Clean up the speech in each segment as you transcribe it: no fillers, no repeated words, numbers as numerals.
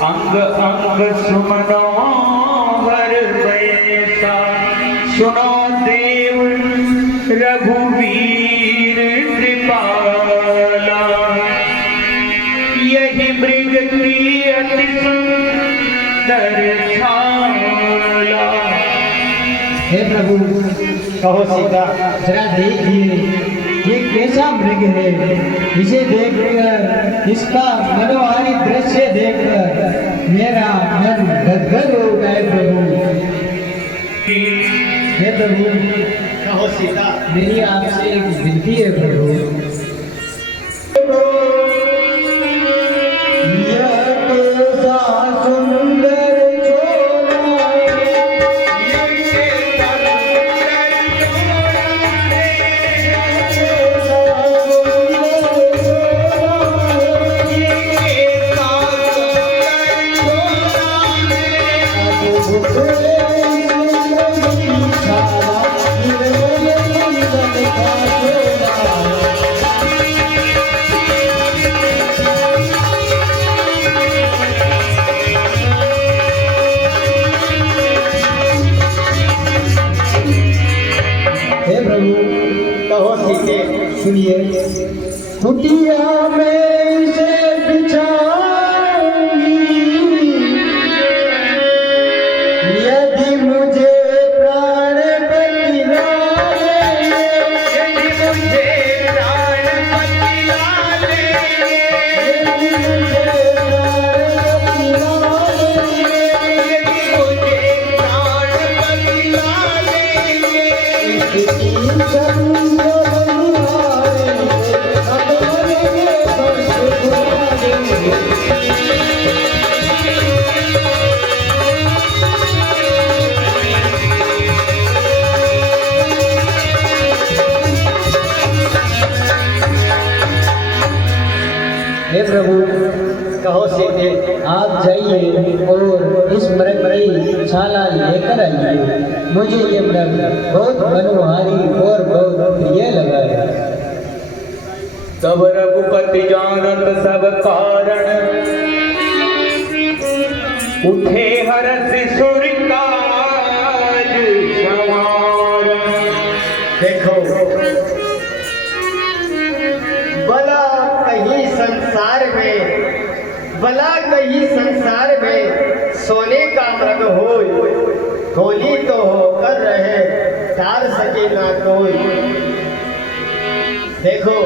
अंग अंग सुमनो हर बैसा, सुनो देव रघुवीर कृपाला। यही मृग की अति सुंदर छाला। हे प्रभु, कहो सीता, जरा देखिए ये कैसा मृग है। इसे देखकर, इसका मनोहारी दृश्य देखकर मेरा मन गदगद हो गया प्रभु। हे प्रभु, कहो सीता, मेरी आपसे एक विनती है प्रभु। कहो सीते, सुनिए, कुटिया में से बिछाऊंगी, यदि मुझे प्राण बतलावे, यदि मुझे प्राण बतलावे, यदि मुझे प्राण बतलावे, यदि मुझे प्राण बतलावे, हे प्रभु, कहो सीते, आप जाइए और इस मृग छाला लेकर आइए। मुझे ये मृग बहुत मनोहारी और बहुत प्रिय लगा है। तब रघुपति जानत सब कारण, उठे हर्ष सुर काज सवार। देखो भला कहीं संसार में, भला कहीं संसार में सोने का मृग हो, होली तो होकर रहे, टार सके ना कोई। देखो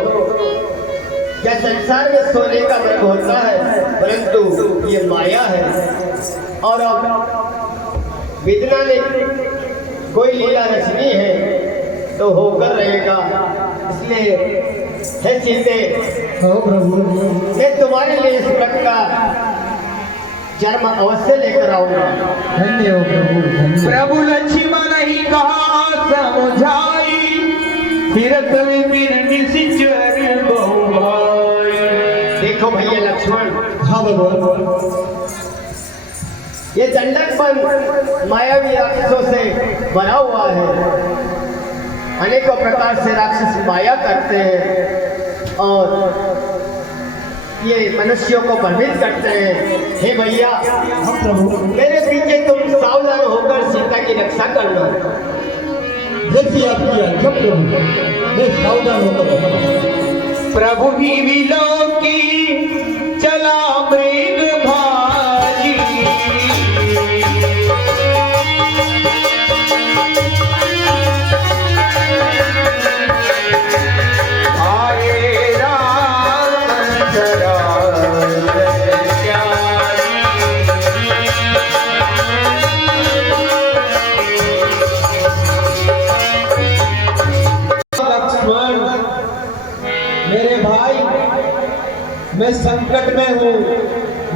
क्या संसार में सोने का मृग होता है, परंतु ये माया है। और अब विद्या ने कोई लीला रचनी है तो होकर रहेगा। इसलिए हे सीते, कहो प्रभु, मैं तुम्हारे लिए इस मृग का जन्म अवश्य लेकर आऊंगा। धन्य हो प्रभु, धन्य। प्रभु लक्ष्मण ही कहा समझाई, तीरथ विपिन निशिचर बहु भाई। देखो भैया लक्ष्मण, हाँ भगवान, ये दंडक वन मायावी राक्षसों से भरा हुआ है। अनेकों प्रकार से राक्षस माया करते हैं और ये मनुष्यों को भ्रमित करते हैं। हे भैया, हाँ प्रभु, मेरे पीछे तुम सावधान होकर सीता की रक्षा करना। जैसी आपकी आज्ञा प्रभु, मैं सावधान होकर। प्रभु ही विलो की चला मृग भाजी, आए राम लक्ष्मण, मेरे भाई, मैं संकट में हूँ,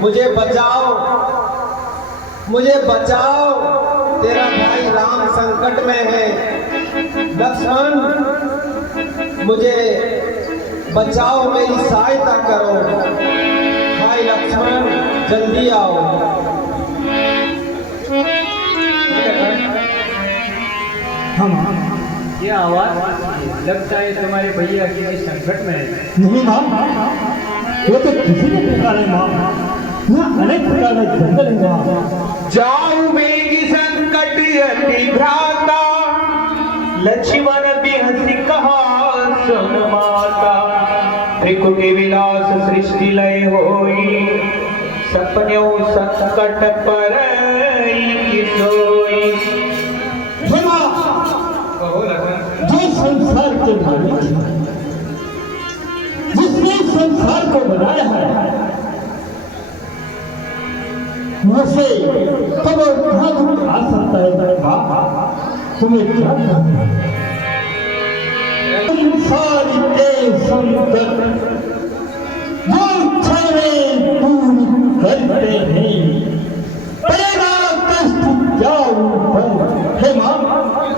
मुझे बचाओ, मुझे बचाओ। तेरा भाई राम संकट में है। लक्ष्मण, मुझे बचाओ, मेरी सहायता करो। भाई लक्ष्मण, जल्दी आओ। ये आवाज लगता है तुम्हारे भैया किसी संकट में है। नहीं माँ, वो तो किसी ने पुकारा है माँ। अनेक प्रकार जंगल हुआ। जाऊ बेगी संकट अति भ्राता, लक्ष्मण बिहसी कहा सुन माता। त्रिकुटी विलास सृष्टि लय होई, सपन्यों संकट परई की सोई। सुना, जो संसार के मालिक है, जिसने संसार को बनाया है, उसे कब और कहाँ दुख आ सकता है? माँ, तुम्हें क्या करना है? संसार के संकट जो क्षण में दूर करते हैं, पड़ेगा कष्ट क्या ऊपर? हे माँ,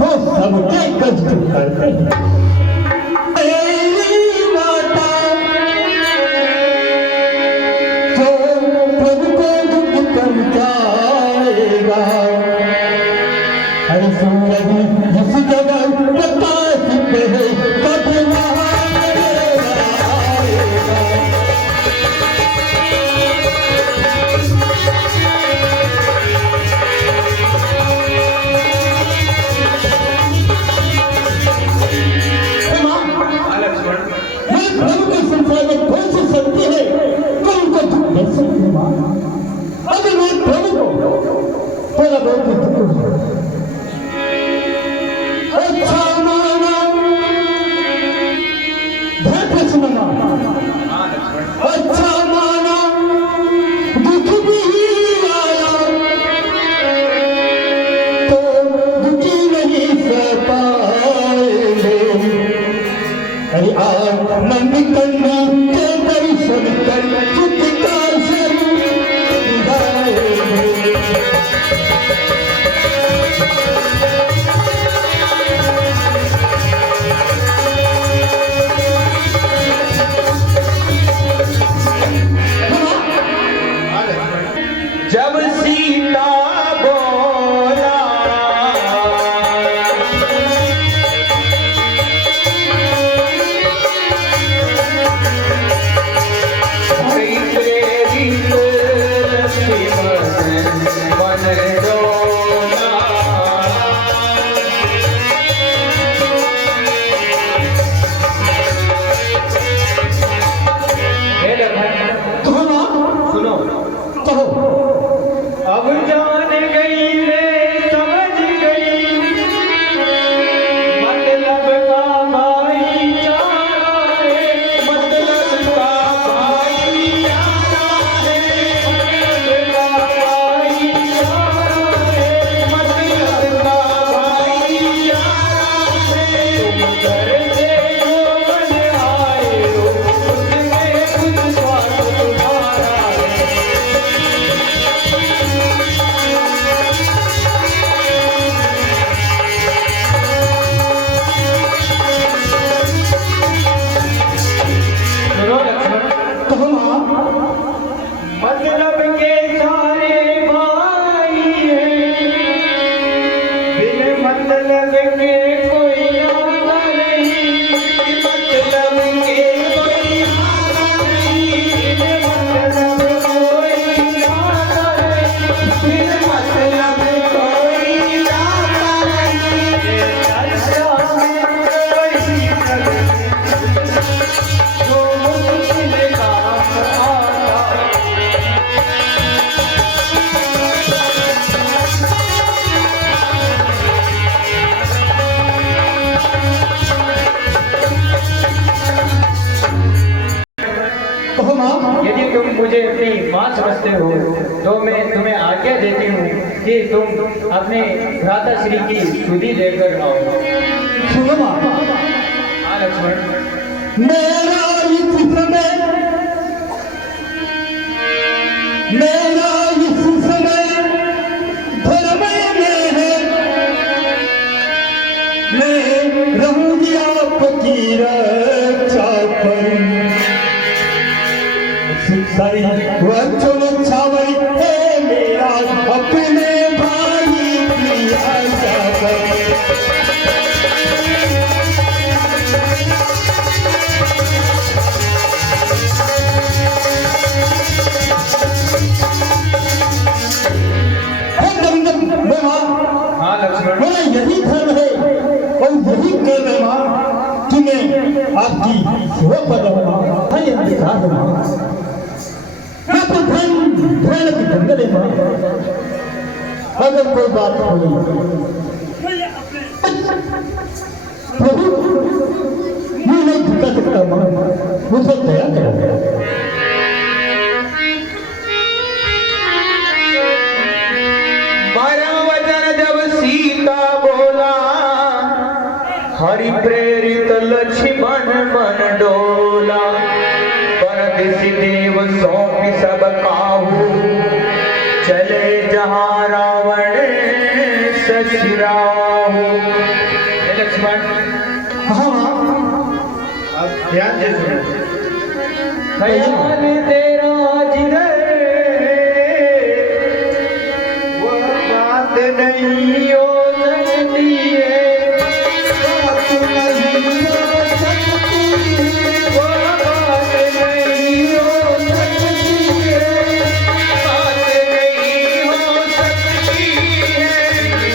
वो सबके कष्ट करते हैं। मेरी माता जो प्रभु को दुख कर जाएगा, हर सूरज जिस जगह प्रकाशित है, कब वहाँ आएगा। मैं प्रभु के संसार में कौन सी शक्ति है तो उनको दुख दे सकती माँ? अगर मैं प्रभु को थोड़ा बहुत दुख हो, अच्छा माना, ध्यान से सुनना, अच्छा माना, दुख भी आया तो दुखी नहीं सह पाएंगे। अरे आनंद करना के दर्शन कर चुटका से गाएंगे। जब सीता बोला प्रेरित लक्ष्मण मन डोला। हे लखन, सुनो, कहो, अब जान गई रे समझ गई, मतलब का भाईचारा है, मतलब का भाईचारा है, मतलब का भाईचारा है, मतलब का भाईचारा है। तुम घर से जो बन आए हो, उसमें कुछ स्वार्थ तुम्हारा है। सुनो लक्ष्मण, कहो माँ, मतलब के सारे भाई हैं, बिन मतलब के कोई नाता नहीं, मतलब के कोई नाता नहीं, बिन मतलब कोई नाता नहीं, बिन मतलब कोई नाता नहीं। ऐसा कोई जो मुझसे काम आता। कहो माँ, यदि तुम मुझे अपनी माँ समझते हो तो मैं तुम्हें आज्ञा देती हूँ कि तुम अपने भ्राता श्री की स्तुति देकर आओ। सुनो माँ, हाँ लक्ष्मण, मेरा इस समय, मेरा इस समय धर्म में है, मैं रहूंगी आपकी रक्षा पर। सारी वचन छावई है मेरा अपने भाई की आशा पर। यही धर्म है और यही कर्म है माँ कि मैं आपकी सेवा कर रहा हूँ। हाँ, ये अधिकार है माँ। मैं तो धर्म की जंगल है माँ। अगर कोई बात हो प्रभु मैं नहीं झुका सकता माँ, मुझे दया करो। परम वचन जब सीता बोला, हरि प्रेरित लक्ष्मण मन डोला। परदेसी देव सौंपी सब काहू, चले जहाँ रावण ससुराहू। लक्ष्मण हाँ माँ, अब ध्यान से सुनो। ख्याल तेरा जिधर, वह बात नहीं हो सकती है। बात नहीं हो सकती, वह बात नहीं हो सकती है। बात नहीं हो सकती है।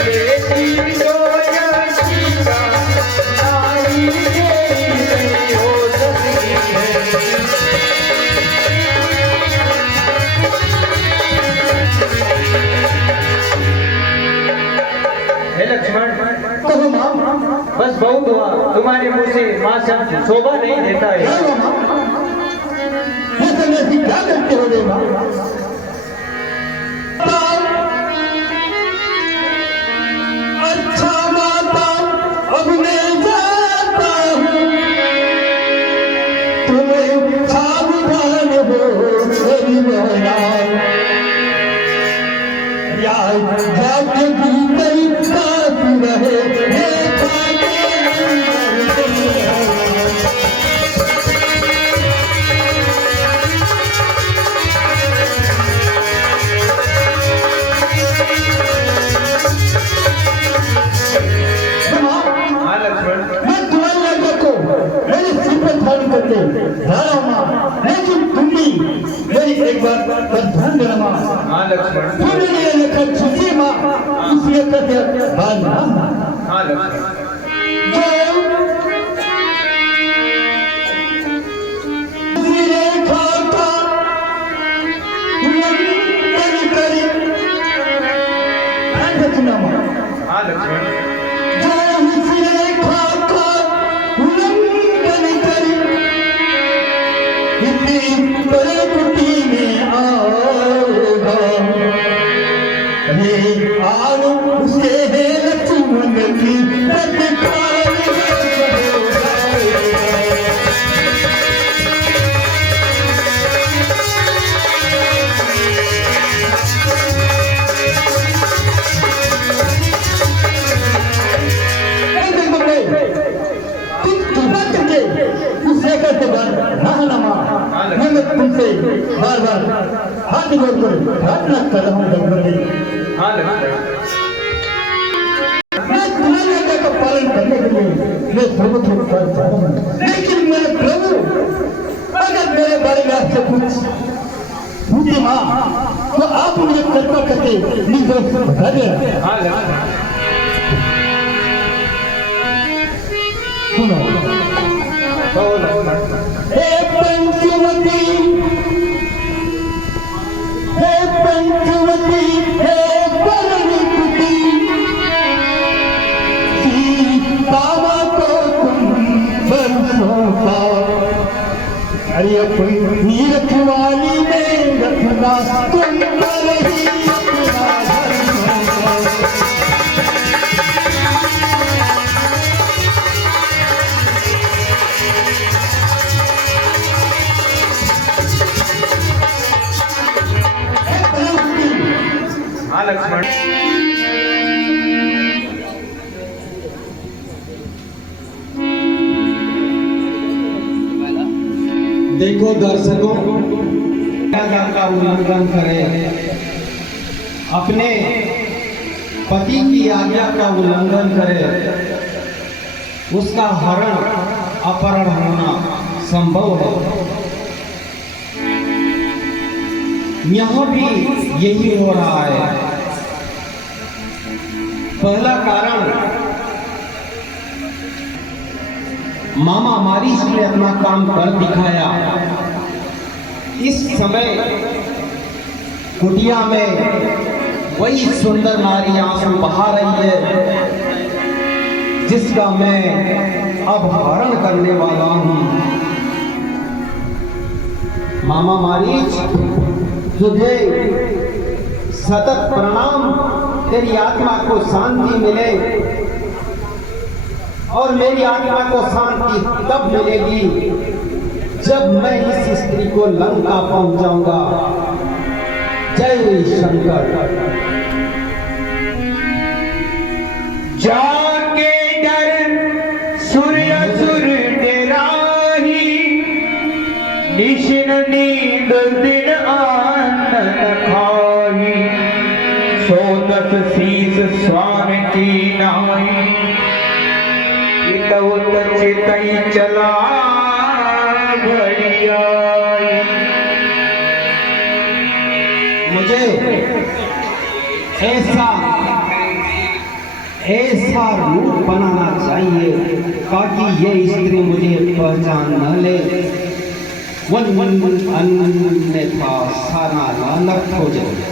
बेटी जो यशिका, नारी तेरी नहीं हो सकती है। हे लक्ष्मण, कहो माँ। बस बहुत हुआ, तुम्हारे मुंह से माँ शब्द शोभा नहीं देता है। क्या माँ? ऐसे में भी क्या करते हो रे माँ? अच्छा माता, अब मैं जाता हूँ। तुम्हें सावधान हो मेरी बहना। जाके भीतर साथ रहे, देखा हाँ लक्ष्मण, मैं तुम्हारी आज्ञा को मेरे सिर पर धारण करके जा रहा हूँ माँ, लेकिन तुम भी मेरी एक बात पर ध्यान देना माँ। हाँ लक्ष्मण, तुमने लिए लेकर छुट्टी माँ, इसलिए करके बाल ना। हाँ लक्ष्मण। हाँ लक्ष्मण, तुमसे बार बार हाथ जोड़कर प्रार्थना कर रहा हूँ गणपति। हाँ लक्ष्मण, मैं तुम्हारी आज्ञा का पालन करने के लिए मैं प्रभु के पास जा रहा हूँ, लेकिन मेरे प्रभु अगर मेरे बारे में आपसे कुछ पूछे माँ तो आप मुझे कृपा करके निर्दोष बता देना। हाँ लक्ष्मण, सुनो। तो लक्ष्मण, हे पंचवती, हे पंचवती, हे परमकुटी, सीतावा को तुम बरसों का, अरे कोई तीर्थ वाली में रखना तुम पर ही अपना धर्म। हाँ लक्ष्मण, देखो दर्शकों, आज्ञा का उल्लंघन करे, अपने पति की आज्ञा का उल्लंघन करे, उसका हरण अपहरण होना संभव है। यहाँ भी यही हो रहा है। पहला कारण मामा मारीच ने अपना काम कर दिखाया। इस समय कुटिया में वही सुंदर नारी आंसू बहा रही है जिसका मैं अब हरण करने वाला हूं। मामा मारीच, तुझे सतत प्रणाम। तेरी आत्मा को शांति मिले, और मेरी आत्मा को शांति तब मिलेगी जब मैं इस स्त्री को लंका पहुंचाऊंगा। जय शंकर। जाके डर सूर्य सुर डेराही, निशिन नींद दिन आनंद खाई, सोनत शीस स्वामी की नाई, इतउत चितई चला घड़ियाई। मुझे ऐसा रूप बनाना चाहिए ताकि ये स्त्री मुझे पहचान न ले, अन्यथा सारा लानत हो जाए।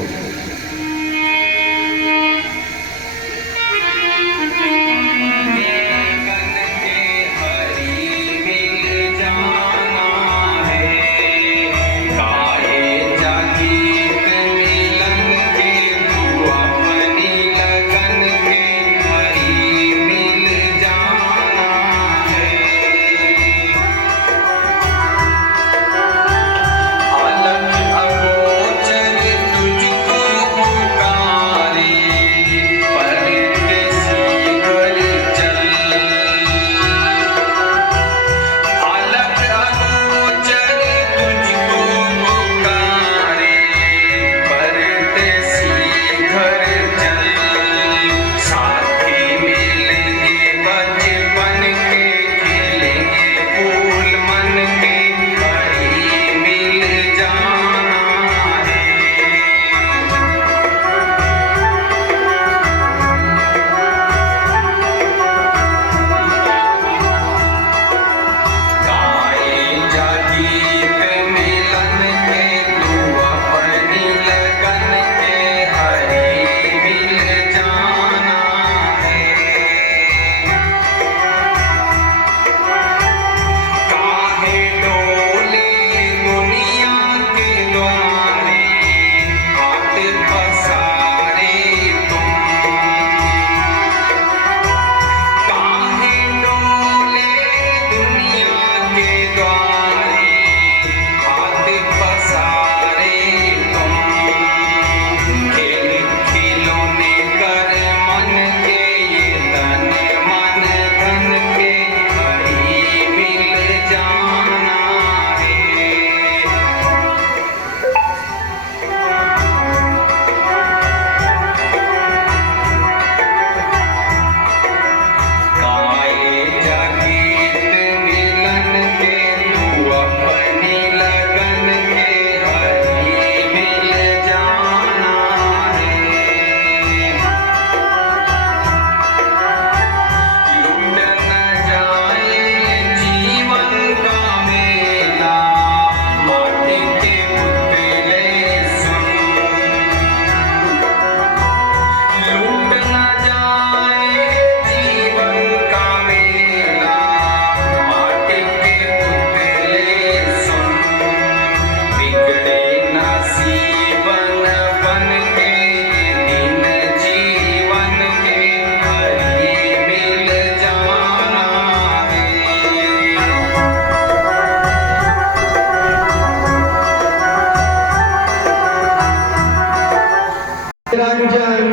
निरंजन,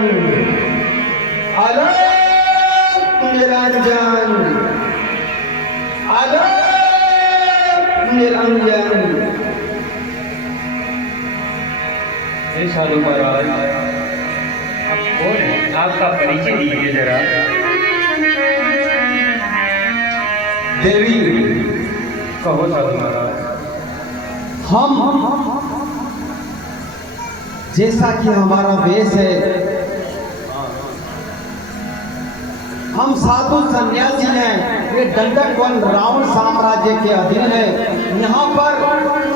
आलोक निरंजन, आलोक निरंजन। साधु महाराज, आप कौन हैं? आपका परिचय दीजिए जरा। देवी, कहो साधु महाराज। हम जैसा कि हमारा वेश है, हम साधु सन्यासी हैं, ये दंडक वन रावण साम्राज्य के अधीन है। यहाँ पर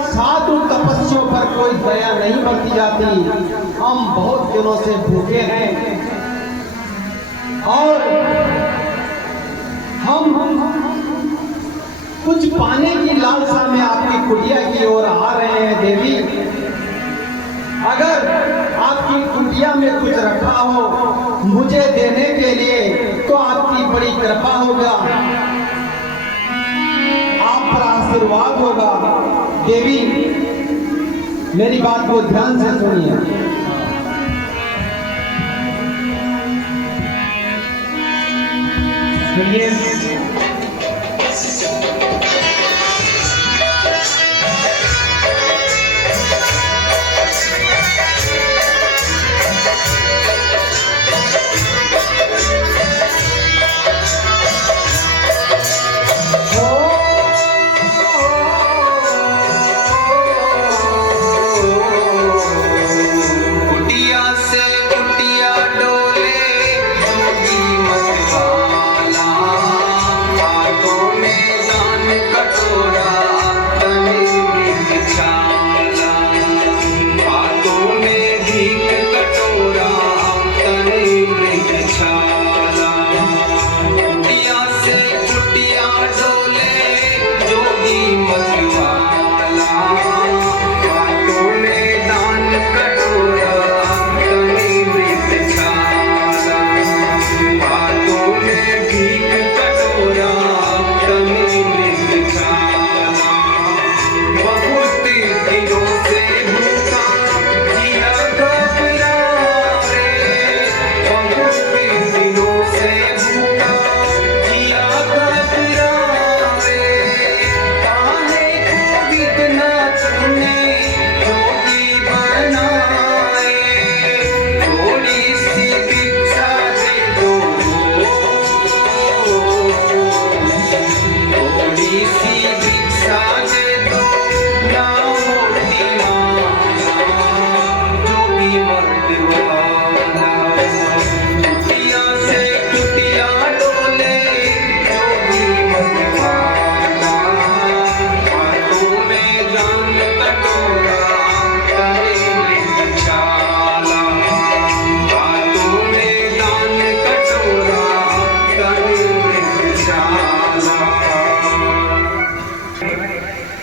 साधु तपस्वियों पर कोई दया नहीं बरती जाती। हम बहुत दिनों से भूखे हैं और हम कुछ पाने की लालसा में आपकी कुटिया की ओर आ रहे हैं देवी। अगर आपकी कुटिया में कुछ रखा हो मुझे देने के लिए तो आपकी बड़ी कृपा होगा, आप पर आशीर्वाद होगा। देवी मेरी बात को ध्यान से सुनिए। सुनिए।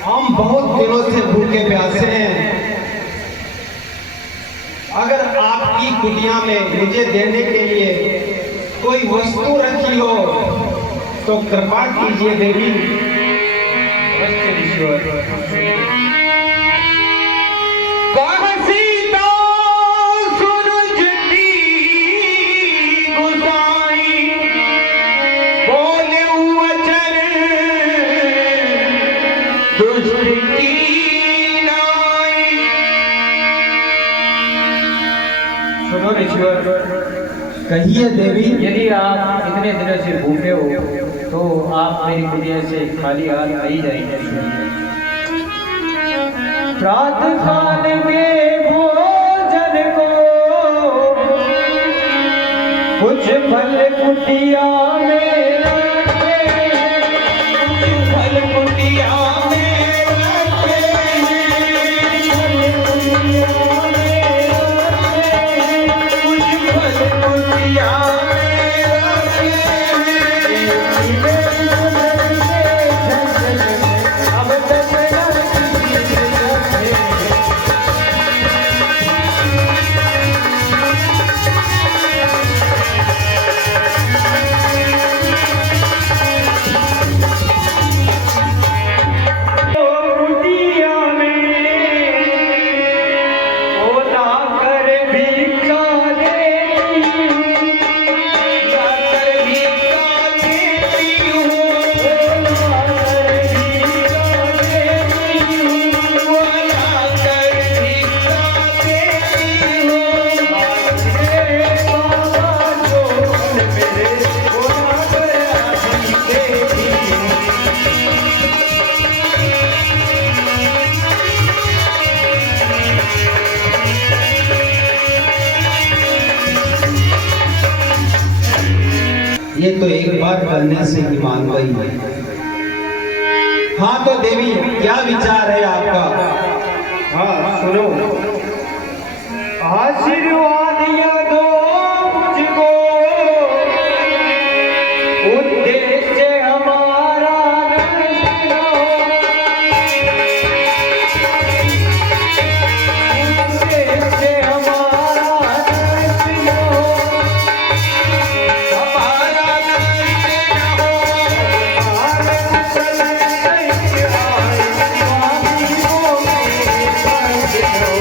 हम बहुत दिनों से भूखे प्यासे हैं। अगर आपकी कुटिया में मुझे देने के लिए कोई वस्तु रखी हो तो कृपा कीजिए देवी। सुनो ऋषिवर, कहिए देवी। यदि आप इतने दिनों से भूखे हो तो आप मेरी कुटिया से खाली हाथ नहीं जाएंगे। प्रातः काल के भोजन को कुछ फल कुटिया में रखे, कुछ फल कुटिया में रखे, फल कुटिया में रखे, कुछ फल कुटिया में रखे। अब तक ये तो एक बार करने से ही मान गई। हाँ तो देवी, क्या विचार है आपका? हाँ सुनो, आशीर्वाद या दो मुझको, उद्देश्य हमारा नष्ट हो, उद्देश्य हमारा नष्ट हो, हमारा नष्ट हो, भारत चले आए स्वामी को मेरे संग हो।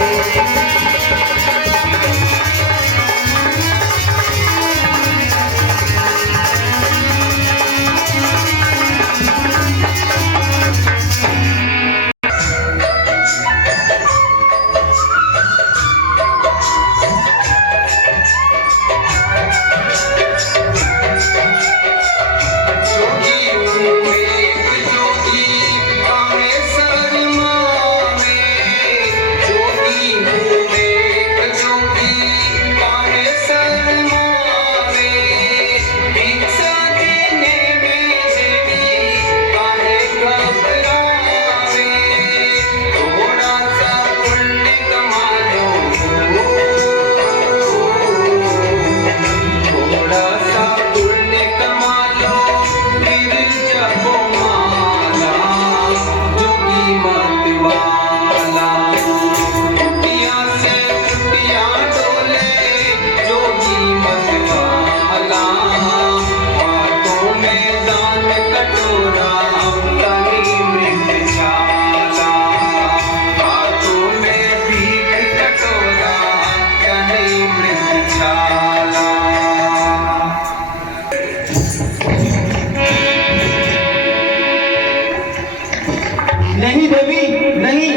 नहीं देवी, नहीं।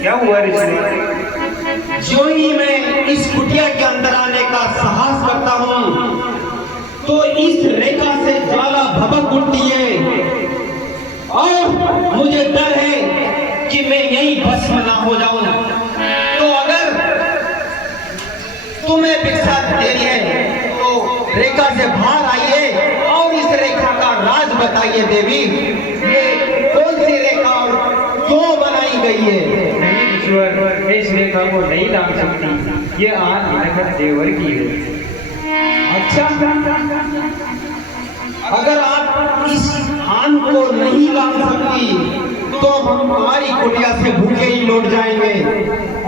क्या हुआ ऋषि? जो ही मैं इस कुटिया के अंदर आने का साहस करता हूँ तो इस रेखा से ज्वाला भभक उठती है और मुझे डर है कि मैं यहीं भस्म ना हो जाऊं। तो अगर तुम्हें भिक्षा देनी है तो रेखा से बाहर आइए और इस रेखा का राज बताइए देवी। ये कौन सी रेखा और क्यों बनाई गई है? नहीं ईश्वर, इस रेखा को नहीं लांग सकती, ये आन नीलकंठ देवर की है। अच्छा, अगर आप इस आन को नहीं लांग सकती तो हम हमारी कुटिया से भूखे ही लौट जाएंगे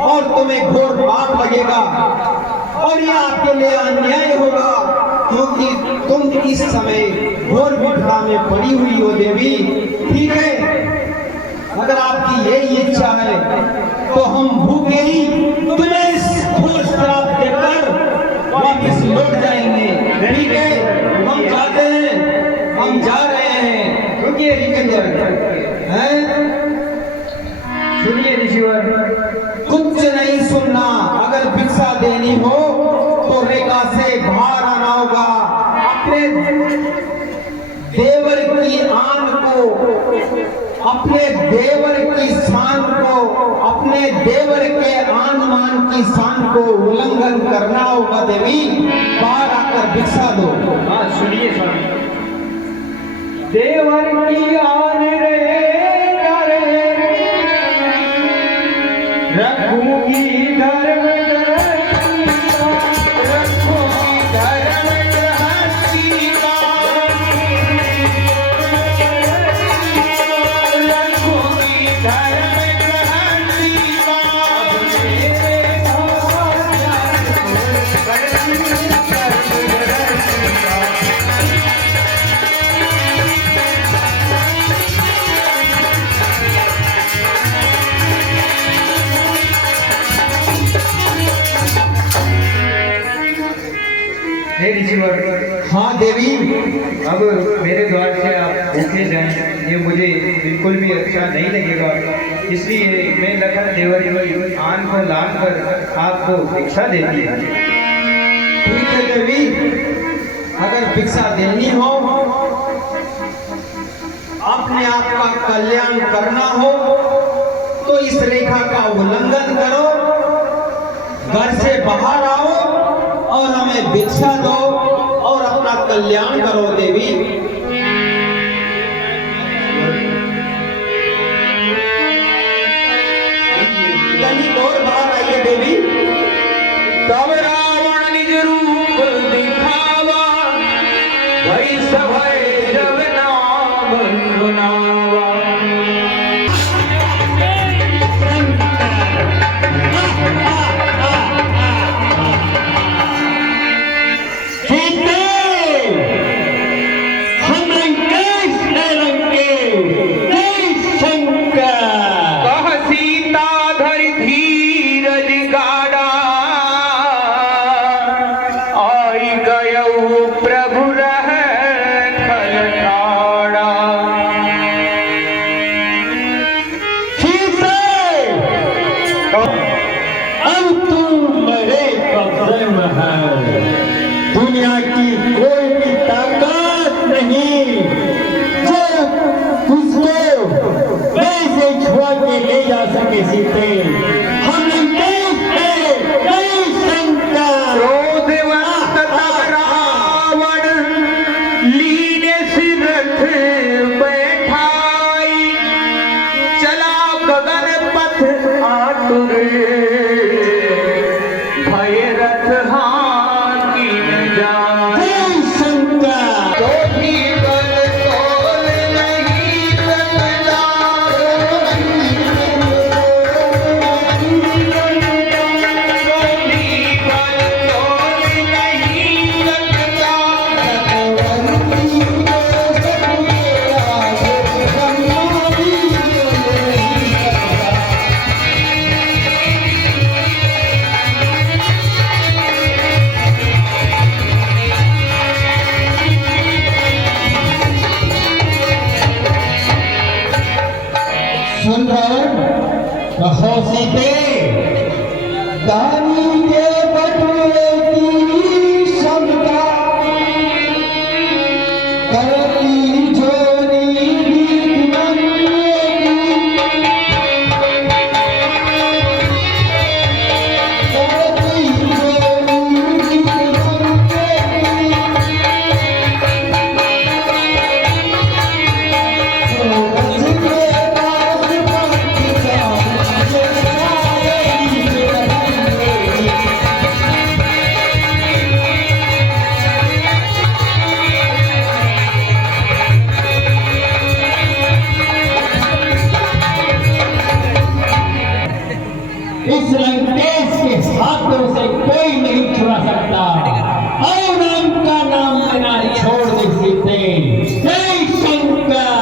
और तुम्हें घोर पाप लगेगा और यह आपके लिए अन्याय होगा, क्योंकि तुम इस समय घोर विपदा में पड़ी हुई हो देवी। ठीक है, अगर आपकी यही इच्छा है तो हम भूखे ही तुम्हें इस घोर श्राप देकर वापस लौट जाएंगे। ठीक है, हम जाते हैं, हम जा रहे हैं। क्योंकि सुनिए ऋषिवर, कुछ नहीं सुनना। अगर भिक्षा देनी हो तो रेखा से बाहर आना होगा। अपने देवर की आन को, अपने देवर की शान को, अपने देवर के आन मान की शान को उल्लंघन करना होगा देवी। बाहर आकर भिक्षा दो। हाँ सुनिए स्वामी, देवर की आन रे करे, रखूंगी धर्म गृहस्थी का, रखूंगी धर्म गृहस्थी का, रखूंगी धर्म गृहस्थी का, मेरे भगवान करती धर्म गृहस्थी का। हे ऋषिवर, हाँ देवी, अब मेरे द्वार से आप भूखे जाएं, ये मुझे बिल्कुल भी अच्छा नहीं लगेगा। इसलिए मैं लखन देवर की आन को लांग कर आपको भिक्षा देती है। ठीक है देवी, अगर भिक्षा देनी हो, अपने आप का कल्याण करना हो तो इस रेखा का उल्लंघन करो, घर से बाहर आओ और हमें भिक्षा दो और अपना कल्याण करो देवी। तनिक और बाहर आइए देवी। तब रावण निज रूप दिखावा, भई सभय जब नाम सुनावा। कह सीता धरि धीरज गाड़ा, आई गयऊ प्रभु रहे खल ठाड़ा। अब तू मेरे कब्जे में है, दुनिया की कोई भी ताकत नहीं जो तुझको वैसे छुआ के ले जा सके सीते। हम क्रोधवंत तब रावण लीने सिरथ बैठाई, चला गगन पथ आतुर, भय रथ हाकिम जाय। तो भी बल तोल नहीं सकता, सुन रहो सीते, दानी के बटुए की क्षमता करती जोरी इस लंकेश के हाथों से कोई नहीं छुड़ा सकता। और नाम का नाम लेना छोड़ दे सीते। जय शंकर।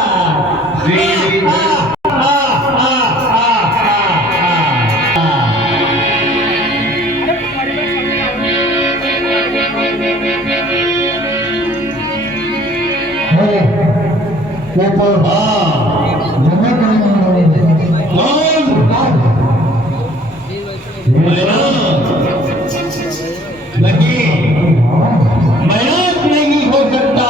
नहीं हो सकता।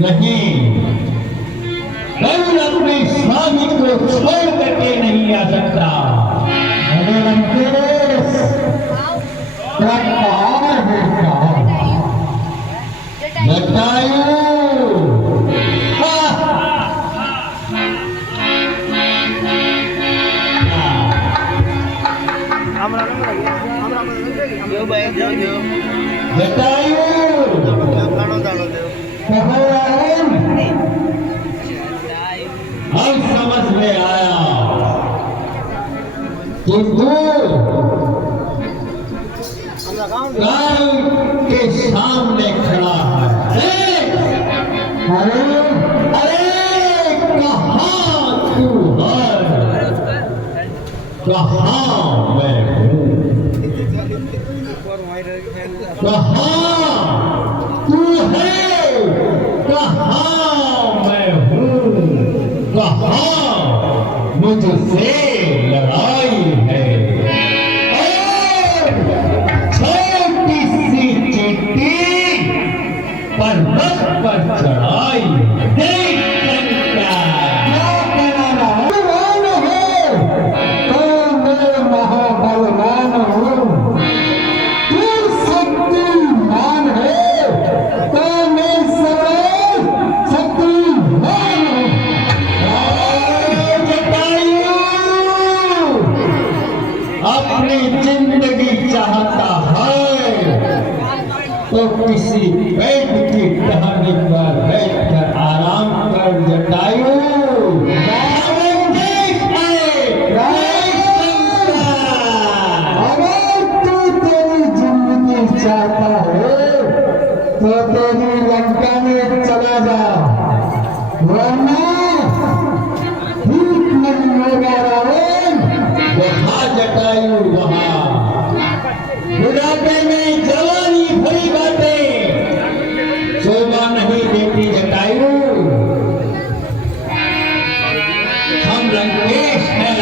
नहीं, गरुड़ अपने स्वामी को छोड़ करके नहीं आ सकता। अब समझ में आया कि काल के सामने खड़ा है। अरे कहाँ तू है, कहाँ मैं हूँ, कहाँ तू है, कहाँ मैं हूँ, कहाँ मुझसे लड़ाई है। छोटी सी चिट्ठी पर्वत पर चढ़ाई, देख क्या कहना है। तो मेरे महान किसी बैठ की टहनी पर बैठकर आराम कर जटायु। चाहता है तो तेरी लंका में चला जा, वरना ठीक नहीं होगा रावण। वहां जटायु वहां बुढ़ापे में जवानी भरी बातें शोभा नहीं देती जटायु। हम लंकेश हैं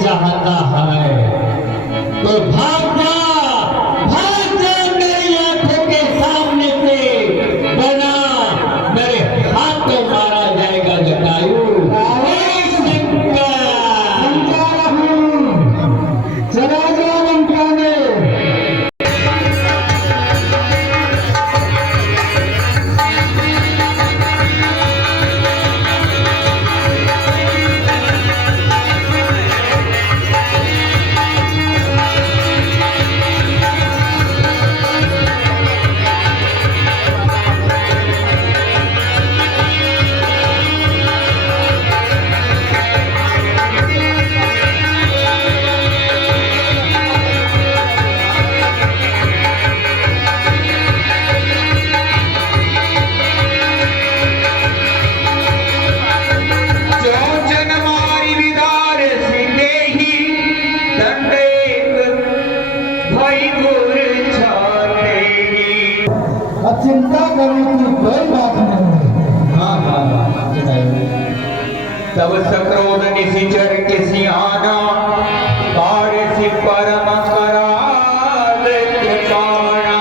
चाहता है तो भाग जा मेरी आंखों के सामने से, बना मेरे हाथों मारा जाएगा जटायु। चला जा लंका में। अब चिंता करने की कोई बात नहीं है। हाँ तब सक्रोध निशिचर के सियाना कार्य से परम कराल कृपाणा।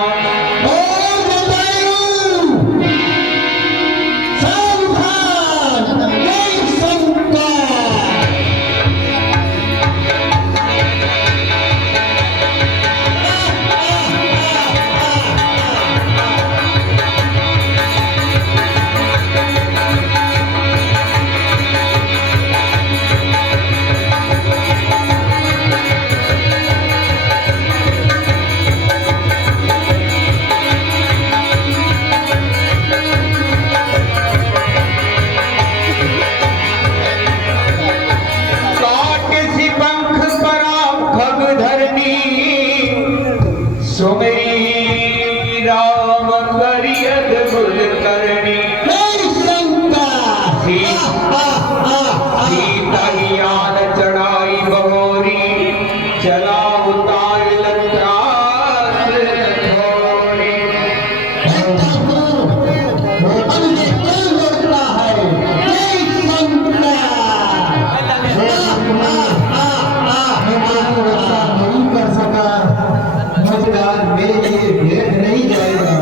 सुमेरी राम करियत गुल करनी। सीता ही आन चढ़ाई बहोरी, चला उतार लंकास थोड़ी। मेरे लिए भेंट नहीं जाएगा।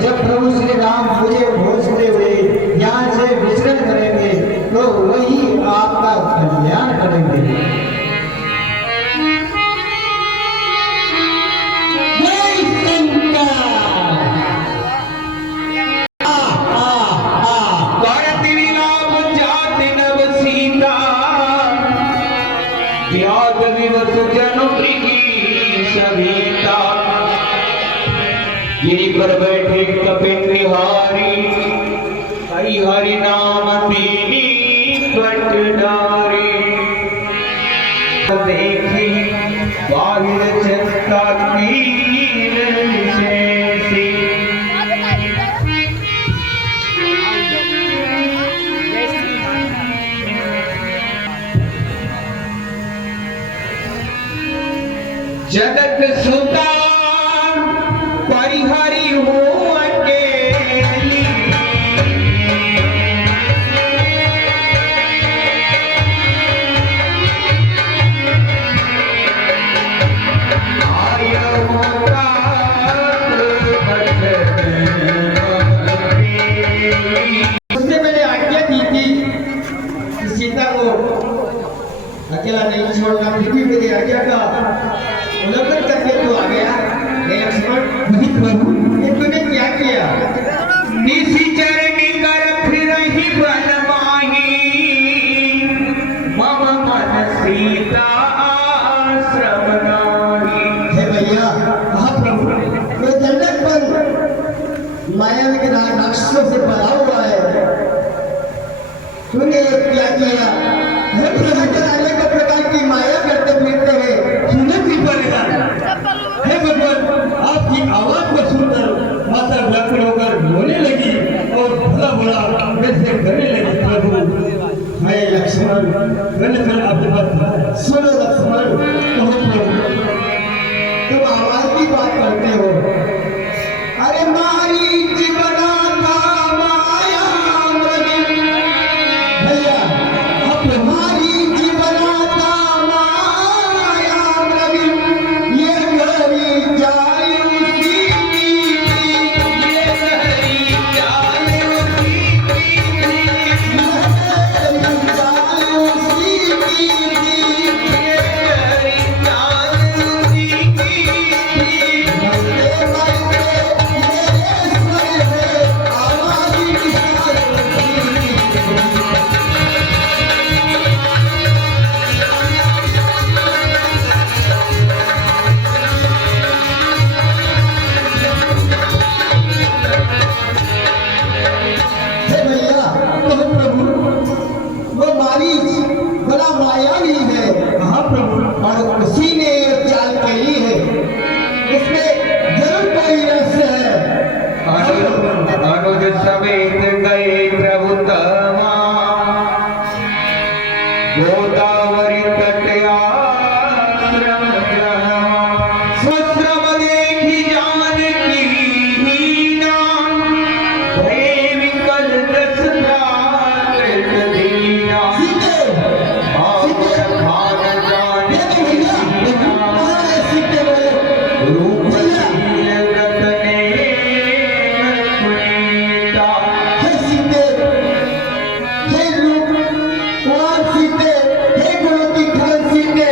जब प्रभु श्री राम मुझे घोषते हुए यहाँ से विचरण करेंगे तो वही आपका कल्याण करेंगे। त्याग विवश जन सभीता, गिरि पर बैठे कपिल हारी, हरि हरि नाम दीनी पटनारी। देखी बाहिर चिंता कीन विशेषी, जगत सुता परिहरि हो को अकेला नहीं छोड़ना, फिर भी मेरी आज्ञा का उल्लंघन करके तू आ गया। हे लक्ष्मण, वही प्रभु ये तूने क्या किया? निशिचर निकर फिरहि वन माही, मम मन सीता आश्रम नाही। हे भैया, हाँ प्रभु ये दंडकपन मायावी के राक्षसों से भरा हुआ है। तूने क्या किया? हे प्रभु, अनेक प्रकार की माया करते फिरते हैं। सुने कृपा, हे भगवान, आपकी आवाज को सुनकर माता व्याकुल होकर रोने लगी और भला भला वैसे करने लगी। प्रभु हे लक्ष्मण, मैंने आपके पास सुनो लक्ष्मण, तुम आवाज की बात करते हो। अरे मारी जीवना का माया मृगी। भैया, अब हमारी जीवना का माया मृगी, ये गरी जाए उसी की, ये गरी जाए उसी की, ये गरी जाए उसी की, ये गरी जाए उसी की। मरते मरते मेरे स्वर में आवाज निकाल दी। हे भैया, तो प्रभु वो मारीच बड़ा मायावी है। हाँ प्रभु और उसी ने ये चाल कही है, इसमें जरूर कोई रहस्य है। अनुज समेत गए प्रभु तमा, गोदावरी तट आश्रम जहाँ। स्वश्रम देखी जानकी हीना, भय विकल दस प्राकृत दीना। सीते, सीते, खान जाने ये भैया, कहाँ है सीते वो? रूप भैया, शील रतने पुनीता। हे सीते, हे रूप, कुमार सीते, हे गुणवती धन सीते,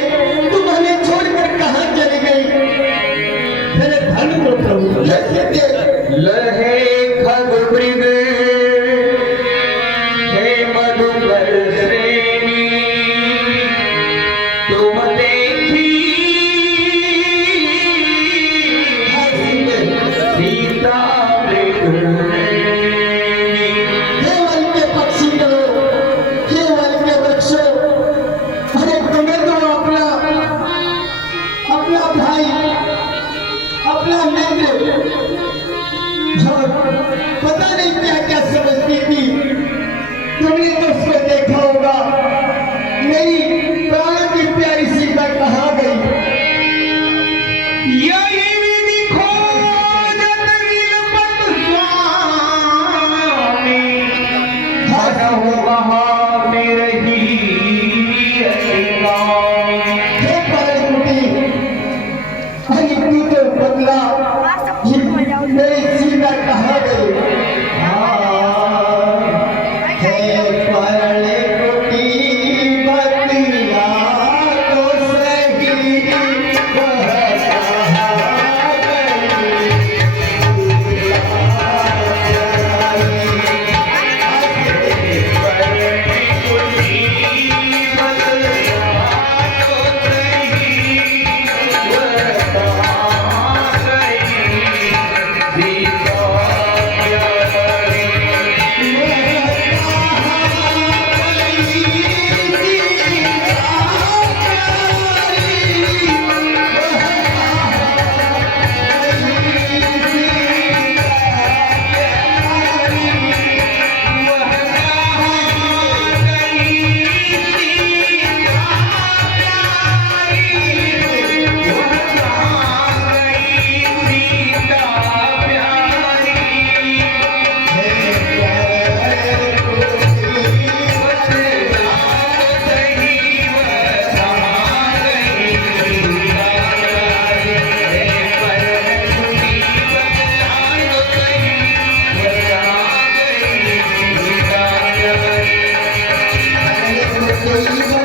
कोई